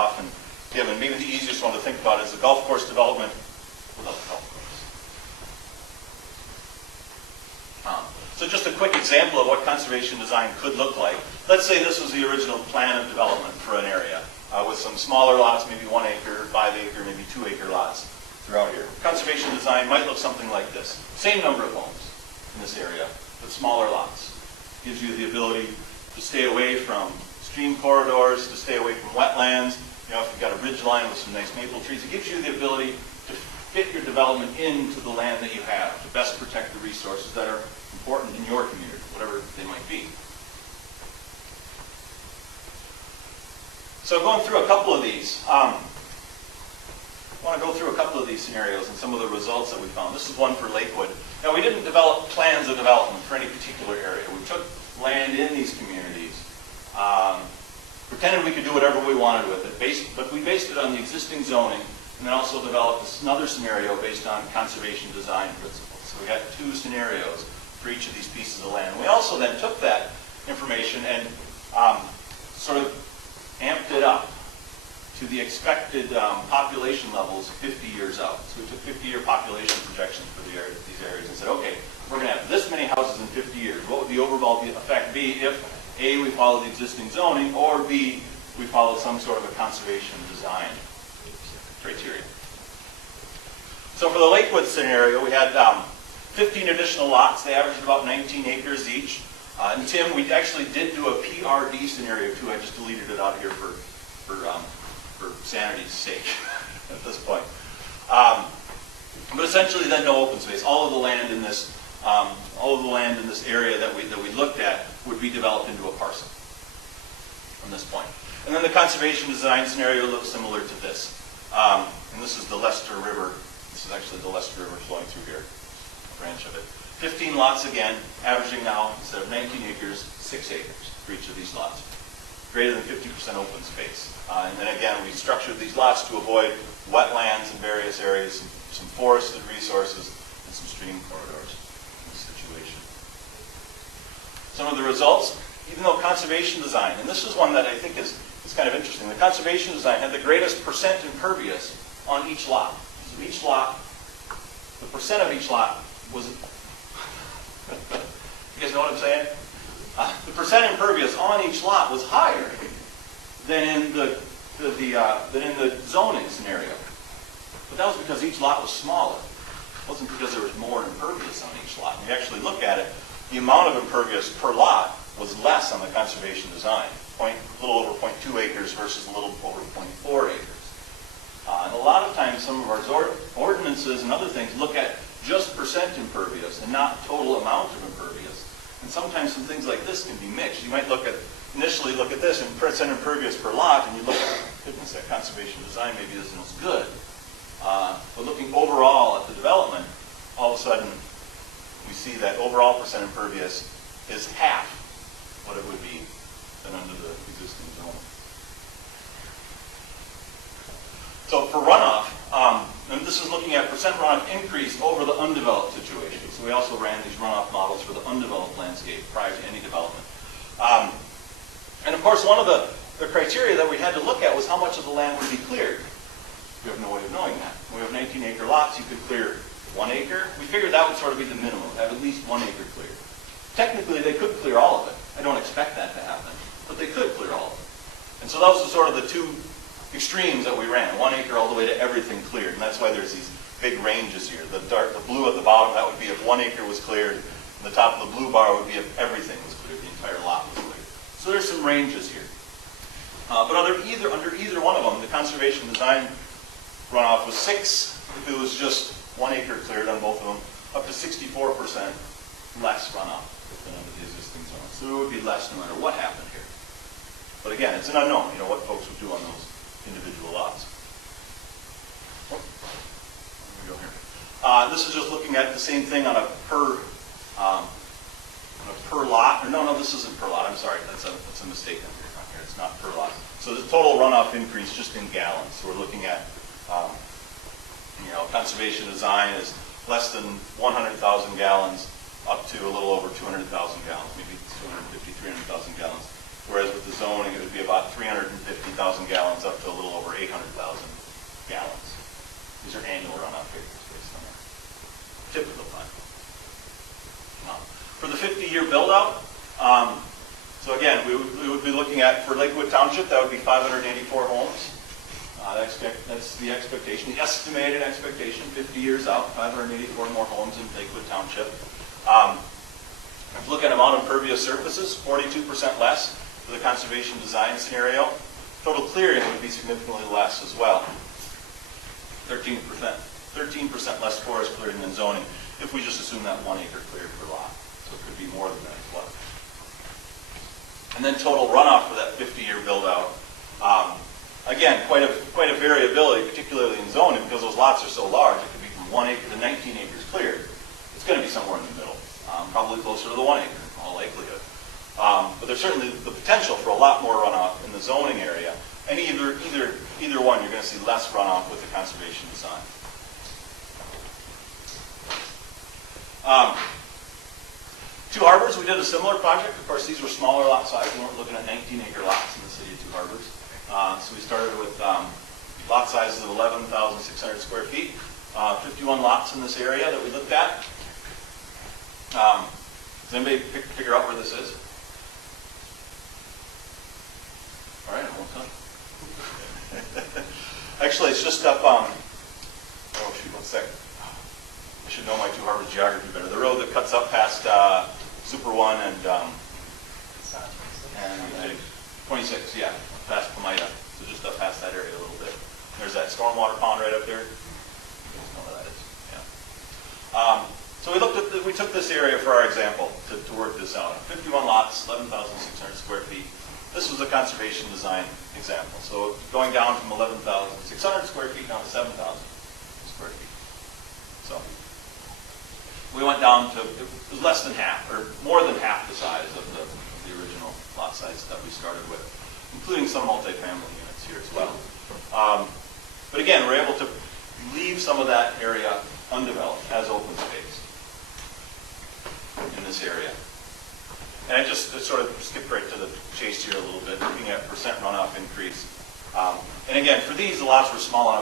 often given. Maybe the easiest one to think about is the golf course development without the golf course. So just a quick example of what conservation design could look like. Let's say this was the original plan of development for an area with some smaller lots, maybe 1 acre, 5 acre, maybe 2 acre lots throughout here. Conservation design might look something like this. Same number of homes in this area, but smaller lots. Gives you the ability to stay away from stream corridors, to stay away from wetlands. You know, if you've got a ridge line with some nice maple trees, it gives you the ability to fit your development into the land that you have to best protect the resources that are important in your community, whatever they might be. So going through a couple of these, I want to go through a couple of these scenarios and some of the results that we found. This is one for Lakewood. Now, we didn't develop plans of development for any particular area. We took land in these communities, pretended we could do whatever we wanted with it, but we based it on the existing zoning, and then also developed another scenario based on conservation design principles. So we had 2 scenarios for each of these pieces of land. We also then took that information and sort of amped it up to the expected population levels 50 years out. So we took 50-year population projections for these areas and said, okay, we're going to have this many houses in 50 years. What would the overall effect be if, A, we follow the existing zoning, or B, we follow some sort of a conservation design criteria? So for the Lakewood scenario, we had 15 additional lots. They averaged about 19 acres each. And Tim, we actually did do a PRD scenario too. I just deleted it out here for sanity's sake at this point. But essentially, then no open space. All of the land in this area that we looked at would be developed into a parcel from this point. And then the conservation design scenario looks similar to this. And this is the Leicester River. This is actually the Leicester River flowing through here, a branch of it. 15 lots again, averaging now, instead of 19 acres, 6 acres for each of these lots. Greater than 50% open space. And then again, we structured these lots to avoid wetlands in various areas, some forested resources, and some stream corridors in this situation. Some of the results, even though conservation design, and this is one that I think is kind of interesting, the conservation design had the greatest percent impervious on each lot. So each lot, the percent of each lot was, you guys know what I'm saying? The percent impervious on each lot was higher than in the zoning scenario. But that was because each lot was smaller. It wasn't because there was more impervious on each lot. When you actually look at it, the amount of impervious per lot was less on the conservation design. A little over 0.2 acres versus a little over 0.4 acres. And a lot of times some of our ordinances and other things look at just percent impervious and not total amount of impervious. And sometimes some things like this can be mixed. You might initially look at this and percent impervious per lot, and you look at, goodness, that conservation design maybe isn't as good. But looking overall at the development, all of a sudden we see that overall percent impervious is half what it would be than under the existing zone. So for runoff, and this is looking at percent runoff increase over the undeveloped situation. So we also ran these runoff models for the undeveloped landscape prior to any development. And of course, one of the criteria that we had to look at was how much of the land would be cleared. We have no way of knowing that. When we have 19 acre lots, you could clear 1 acre. We figured that would sort of be the minimum, have at least 1 acre cleared. Technically, they could clear all of it. I don't expect that to happen, but they could clear all of it. And so those are sort of the 2 extremes that we ran, 1 acre all the way to everything cleared. And that's why there's these big ranges here. The blue at the bottom, that would be if 1 acre was cleared. And the top of the blue bar would be if everything was cleared, the entire lot was cleared. So there's some ranges here. But under either one of them, the conservation design runoff was 6 if it was just 1 acre cleared on both of them, up to 64% less runoff than under the existing zone. So it would be less no matter what happened here. But again, it's an unknown, what folks would do on those individual lots. Oh, here we go here. This is just looking at the same thing on a per lot. Or no, this isn't per lot. I'm sorry, that's a mistake on here. It's not per lot. So the total runoff increase just in gallons. So we're looking at, conservation design is less than 100,000 gallons up to a little over 200,000 gallons, maybe 250, 300,000 gallons. Whereas with the zoning, it would be about 350,000 gallons up to a little 800,000 gallons. These are annual runoff figures based on our typical time. For the 50-year build-out, so again, we would be looking at, for Lakewood Township, that would be 584 homes. That's the expectation, the estimated expectation, 50 years out, 584 more homes in Lakewood Township. If you look at amount of impervious surfaces, 42% less for the conservation design scenario. Total clearing would be significantly less as well. 13% less forest clearing than zoning, if we just assume that 1 acre cleared per lot. So it could be more than that as well. And then total runoff for that 50-year build-out. Again, quite a variability, particularly in zoning, because those lots are so large. It could be from 1 acre to 19 acres cleared. It's going to be somewhere in the middle, probably closer to the 1 acre in all likelihood. But there's certainly the potential for a lot more runoff in the zoning area. And either one, you're going to see less runoff with the conservation design. Two Harbors, we did a similar project. Of course, these were smaller lot size. We weren't looking at 19-acre lots in the city of Two Harbors. So we started with lot sizes of 11,600 square feet. 51 lots in this area that we looked at. Does anybody figure out where this is? All right, I won't tell you. Actually, it's just up oh shoot, 1 second. I should know my Two Harbors geography better. The road that cuts up past Super One and 26, yeah, past Pomida. So just up past that area a little bit. There's that stormwater pond right up there. You guys know where that is, yeah. So we took this area for our example to work this out. 51 lots, 11,600 square feet. This was a conservation design example. So going down from 11,600 square feet down to 7,000 square feet. So we went down to, it was less than half, or more than half the size of the original lot size that we started with, including some multifamily units here as well. But again, we're able to leave some of that area undeveloped as open space in this area. And I just sort of skipped right to the chase here a little bit, looking at percent runoff increase. And again, for these, the lots were small enough